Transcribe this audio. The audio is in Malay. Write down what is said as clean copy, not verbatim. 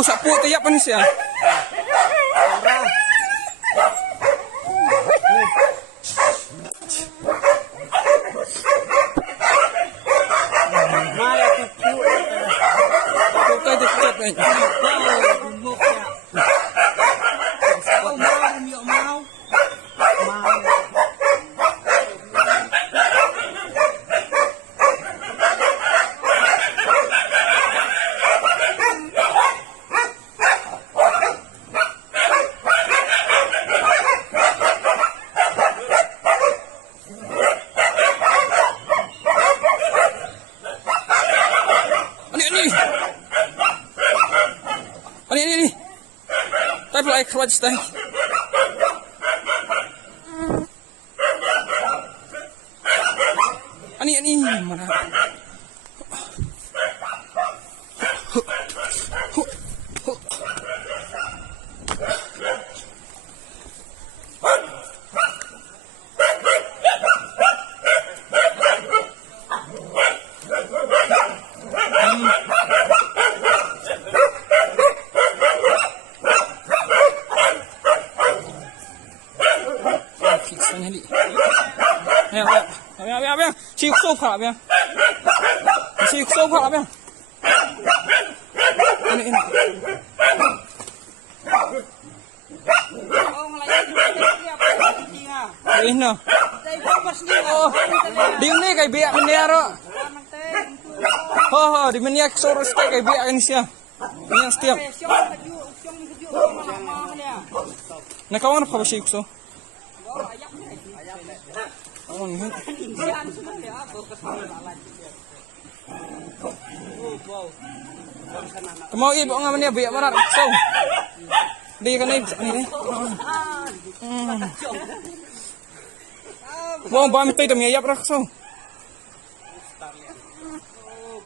Kau sapu tiap panis ya. Kau dekat ni. Ini. Tapi pelai keluar cetai. Ini mana? Biar. Chịu sâu phả biar. Chịu sâu phả biar. Ini. Ini. Di ni kay biak menero. Di mana sorus kay biak ini siya. Ini setiap. Nak kawan apa sih so? Mau ibu ngamen ya biak marat so. Di kan ini. Mau bantai demi ayap rak so.